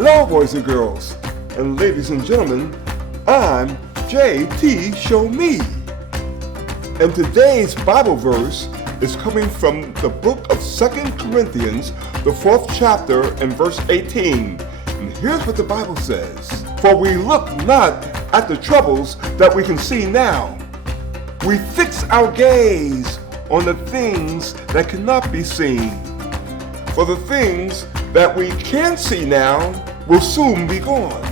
Hello, boys and girls, and ladies and gentlemen, I'm JT Show Me. And today's Bible verse is coming from the book of 2 Corinthians, the 4th chapter and verse 18. And here's what the Bible says. For we look not at the troubles that we can see now. We fix our gaze on the things that cannot be seen. For the things that we can see now will soon be gone.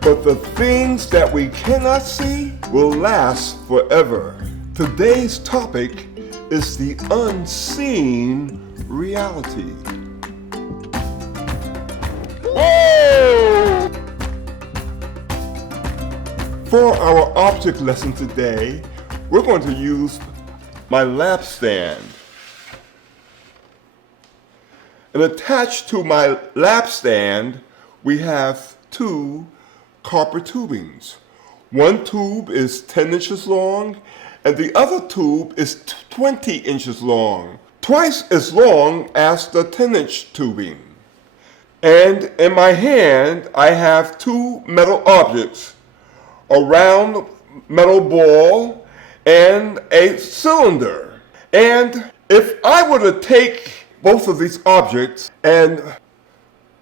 But the things that we cannot see will last forever. Today's topic is the unseen reality. Whoa! For our object lesson today, we're going to use my lamp stand. And attached to my lamp stand, we have two copper tubings. One tube is 10 inches long, and the other tube is 20 inches long, twice as long as the 10-inch tubing. And in my hand, I have two metal objects, a round metal ball and a cylinder. And if I were to take both of these objects and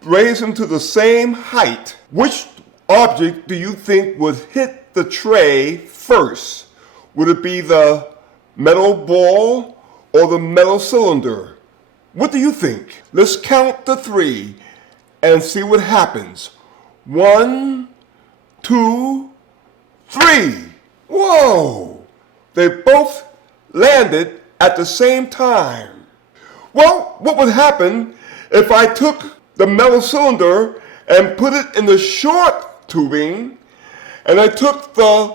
raise them to the same height, which object do you think would hit the tray first? Would it be the metal ball or the metal cylinder? What do you think? Let's count to 3 and see what happens. 1, 2, 3. Whoa! They both landed at the same time. Well, what would happen if I took the metal cylinder and put it in the short tubing, and I took the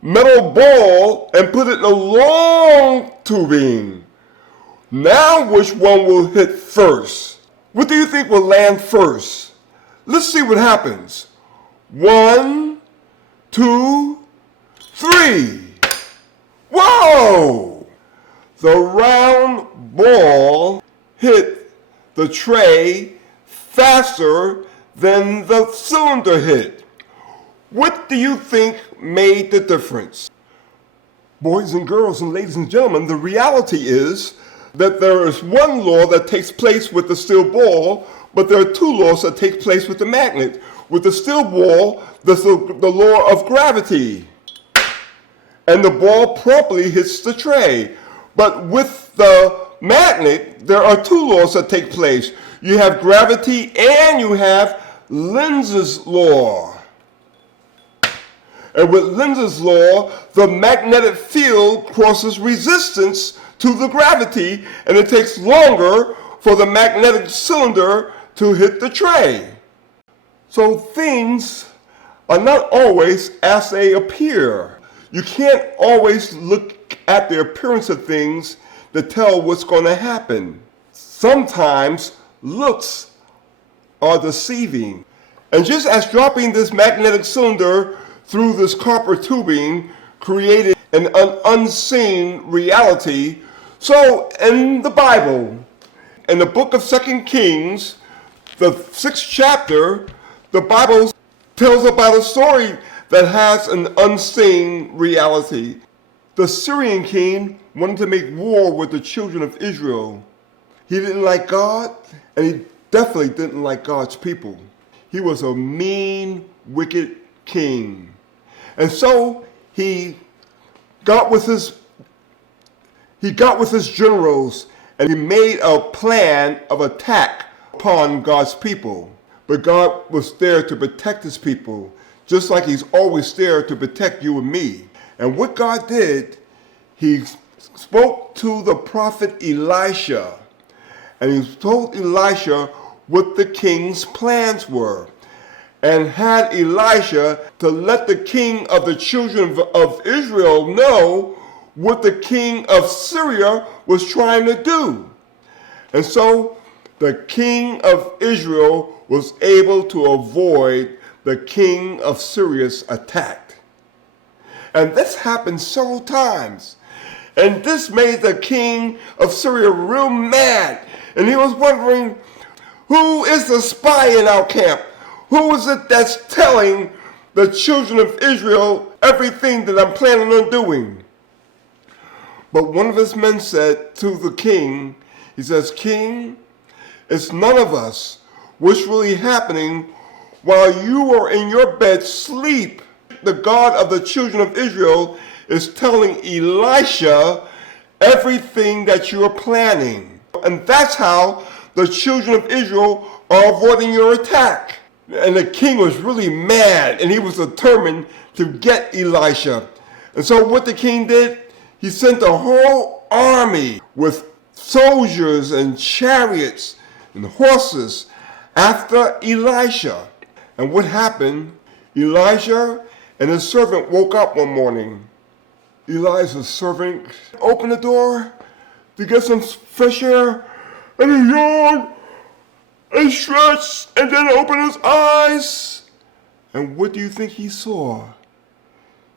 metal ball and put it in the long tubing? Now which one will hit first? What do you think will land first? Let's see what happens. 1, 2, 3. Whoa! The round ball hit the tray faster than the cylinder hit. What do you think made the difference? Boys and girls and ladies and gentlemen, the reality is that there is one law that takes place with the steel ball, but there are two laws that take place with the magnet. With the steel ball, there's the law of gravity, and the ball promptly hits the tray. But with the magnet, there are two laws that take place. You have gravity and you have Lenz's law. And with Lenz's law, the magnetic field crosses resistance to the gravity, and it takes longer for the magnetic cylinder to hit the tray. So things are not always as they appear. You can't always look at the appearance of things to tell what's going to happen. Sometimes looks are deceiving. And just as dropping this magnetic cylinder through this copper tubing created an unseen reality, so in the Bible, in the book of 2 Kings, the 6th chapter, the Bible tells about a story that has an unseen reality. The Syrian king wanted to make war with the children of Israel. He didn't like God, and he definitely didn't like God's people. He was a mean, wicked king. And so he got with his generals, and he made a plan of attack upon God's people. But God was there to protect his people, just like he's always there to protect you and me. And what God did, he spoke to the prophet Elisha, and he told Elisha what the king's plans were, and had Elisha to let the king of the children of Israel know what the king of Syria was trying to do. And so the king of Israel was able to avoid the king of Syria's attack. And this happened several times. And this made the king of Syria real mad. And he was wondering, Who is the spy in our camp? Who is it that's telling the children of Israel everything that I'm planning on doing? But one of his men said to the king, he says, King, it's none of us. What's really happening while you are in your bed sleep? The God of the children of Israel is telling Elisha everything that you're planning. And that's how the children of Israel are avoiding your attack. And the king was really mad, and he was determined to get Elisha. And so what the king did, he sent a whole army with soldiers and chariots and horses after Elisha. And what happened? Elisha and his servant woke up one morning. Elijah's servant opened the door to get some fresh air, and he yawned and stretched and then opened his eyes. And what do you think he saw?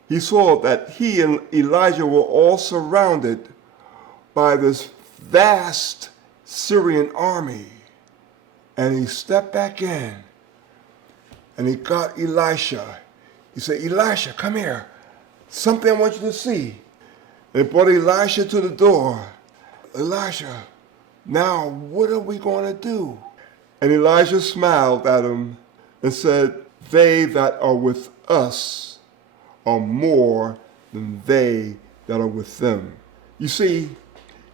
He saw that he and Elijah were all surrounded by this vast Syrian army. And he stepped back in and he got Elisha. He said, Elisha, come here. Something I want you to see. And he brought Elisha to the door. Elisha, now what are we going to do? And Elijah smiled at him and said, they that are with us are more than they that are with them. You see,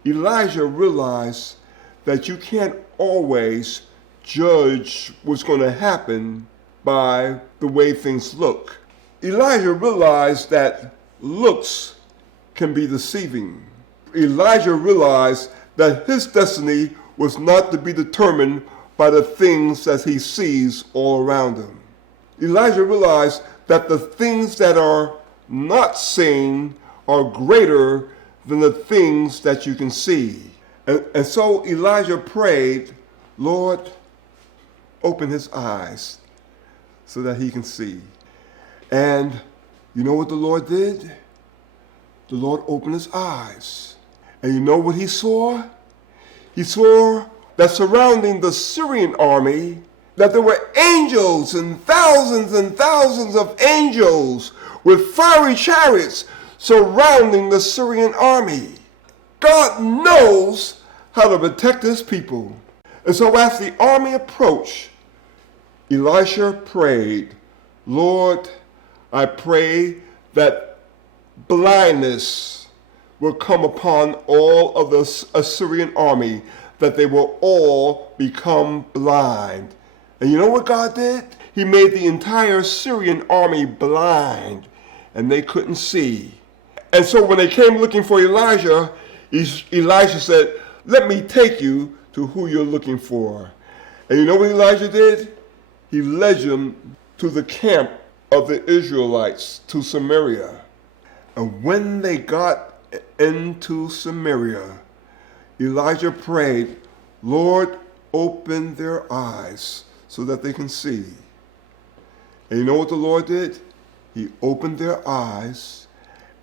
Elijah realized that you can't always judge what's going to happen by the way things look. Elijah realized that looks can be deceiving. Elijah realized that his destiny was not to be determined by the things that he sees all around him. Elijah realized that the things that are not seen are greater than the things that you can see. And so Elijah prayed, Lord, open his eyes so that he can see. And you know what the Lord did? The Lord opened his eyes. And you know what he saw? He saw that surrounding the Syrian army, that there were angels and thousands of angels with fiery chariots surrounding the Syrian army. God knows how to protect his people. And so as the army approached, Elisha prayed, Lord, I pray that blindness will come upon all of the Assyrian army, that they will all become blind. And you know what God did? He made the entire Syrian army blind, and they couldn't see. And so when they came looking for Elijah, Elisha said, let me take you to who you're looking for. And you know what Elijah did? He led them to the camp of the Israelites, to Samaria. And when they got into Samaria, Elijah prayed, Lord, open their eyes so that they can see. And you know what the Lord did? He opened their eyes,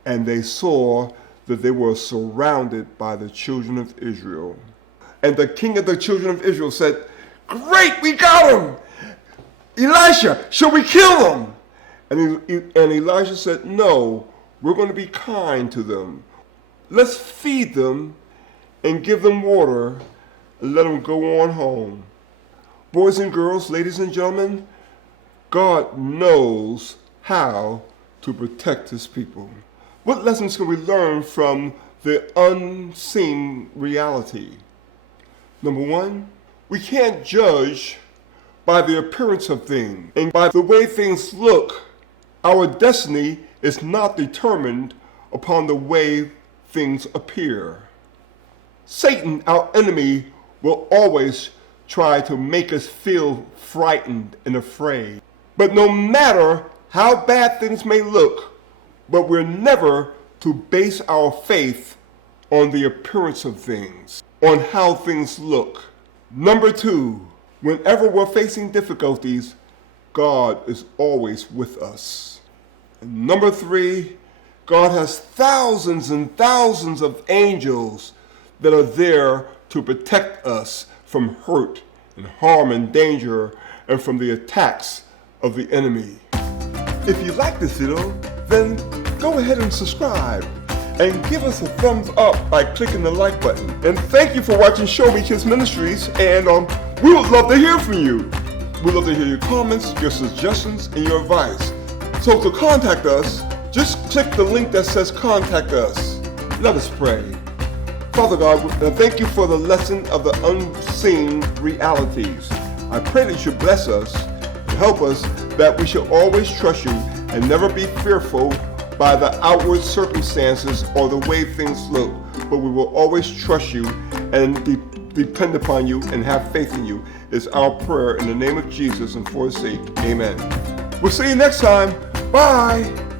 and they saw that they were surrounded by the children of Israel. And the king of the children of Israel said, great, we got him! Elisha, shall we kill him? And Elijah said, no, we're going to be kind to them. Let's feed them and give them water and let them go on home. Boys and girls, ladies and gentlemen, God knows how to protect his people. What lessons can we learn from the unseen reality? Number one, we can't judge by the appearance of things and by the way things look. Our destiny is not determined upon the way things appear. Satan, our enemy, will always try to make us feel frightened and afraid. But no matter how bad things may look, but we're never to base our faith on the appearance of things, on how things look. Number two, whenever we're facing difficulties, God is always with us. And number three, God has thousands and thousands of angels that are there to protect us from hurt and harm and danger and from the attacks of the enemy. If you like this video, then go ahead and subscribe and give us a thumbs up by clicking the like button. And thank you for watching Show Me Kids Ministries, and we would love to hear from you. We'd love to hear your comments, your suggestions, and your advice. So to contact us, just click the link that says Contact Us. Let us pray. Father God, I thank you for the lesson of the unseen realities. I pray that you bless us and help us that we should always trust you and never be fearful by the outward circumstances or the way things look, but we will always trust you and depend upon you and have faith in you. Is our prayer in the name of Jesus and for his sake. Amen. We'll see you next time. Bye.